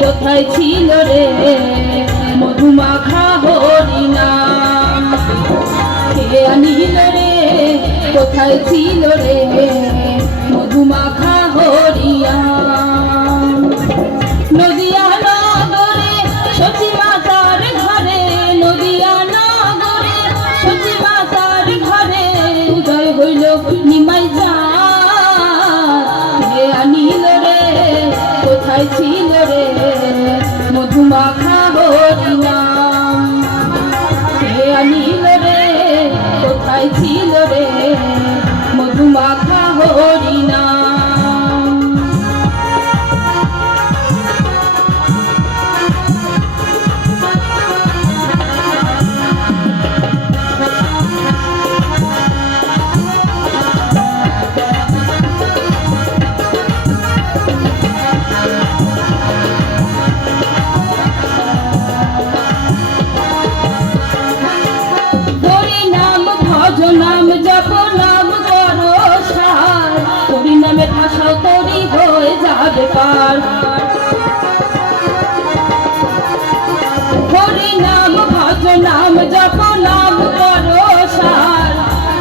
কোথায় ছিল রে মধুমাখা হরিনাম? কে আনিল রে কোথায় ছিল রে মধুমাখা হরিনাম? নদিয়া নগরে সতী মাতার ঘরে, নদিয়া নগরে সতী মাতার ঘরে উদয় হইল নিমাই চাঁদ। কে আনিল রে কোথায় ছিল রে মধুমাখা হরিনাম? কে আনিল রে কোথায় ছিল রে মধুমাখা হরিনাম? নাম জপ নাম করো সার, হরি নামে ভাষাও তরি হয়ে যাবে পার। হরি নাম ভজ নাম জপ নাম করো সার,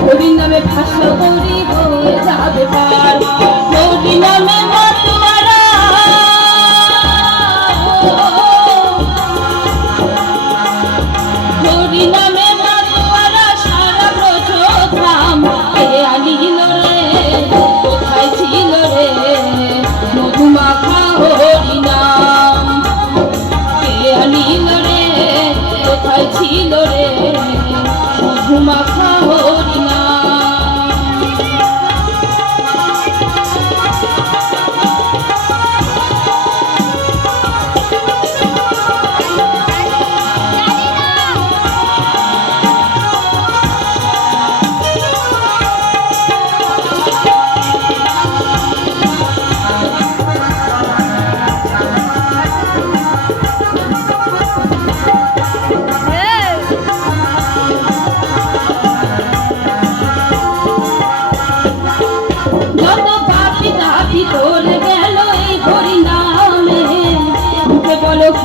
হরি নামে ভাষাও তরি হয়ে যাবে পার। হরি নামে মাতোয়ারা, হরি নামে কোথায় ছিল রে মধুমাখা হরিনাম? কে আনিল রে কোথায় ছিল রে মধুমাখা হরিনাম?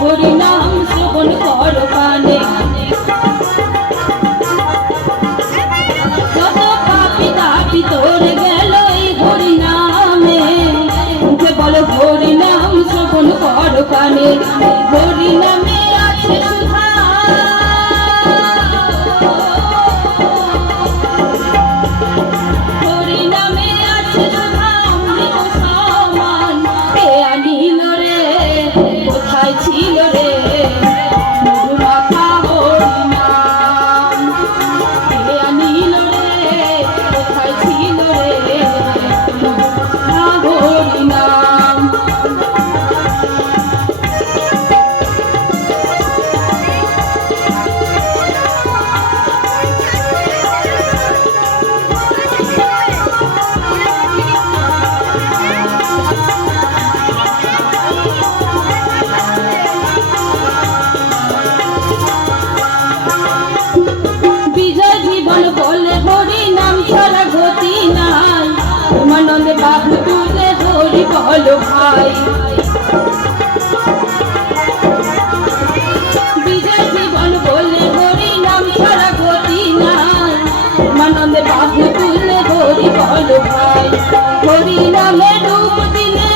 হরিনাম শ্রবণ কর কানে, যত পাপি তাপি তোর গেল এই হরিনামে। মুখে বলো হরিনাম শ্রবণ কর কানে, হরিনামে আছে সুধা, হরিনামে আছে সুধা অমৃত সমান। কে আনিল রে কোথায় ছিল রে মধুমাখা হরিনাম? কে আনিল রে কোথায় ছিল রে মধুমাখা হরিনাম? উমানন্দে বাবু তুলে হরি বলো ভাই, বিজয় জীবন বলে হরি নাম ছাড়া গতি নাই। উমানন্দে বাবু তুলে হরি বলো ভাই, হরি নামে ডুব দিলে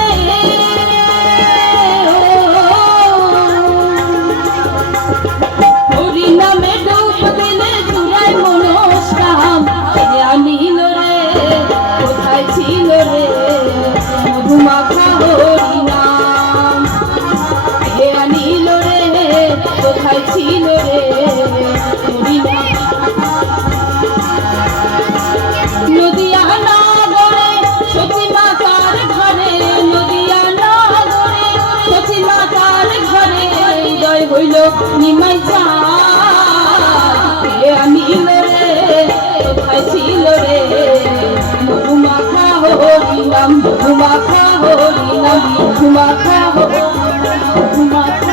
হরি নামে ডুব দিলে চূড়ায় মনস্কাম। কে আনিল রে কোথায় ছিল রে মধুমাখা হরিনাম? কে আনিল রে কোথায় ছিল রে হরিনাম? নদিয়া নগরে সতী মাতার ঘরে, নদিয়া নগরে সতী মাতার ঘরে উদয় হইল নিমাই চাঁদ। কে আনিল রে কোথায় ছিল রে মধুমাখা হরিনাম? মধুমাখা হরিনাম, মধুমাখা হরিনাম, মধুমাখা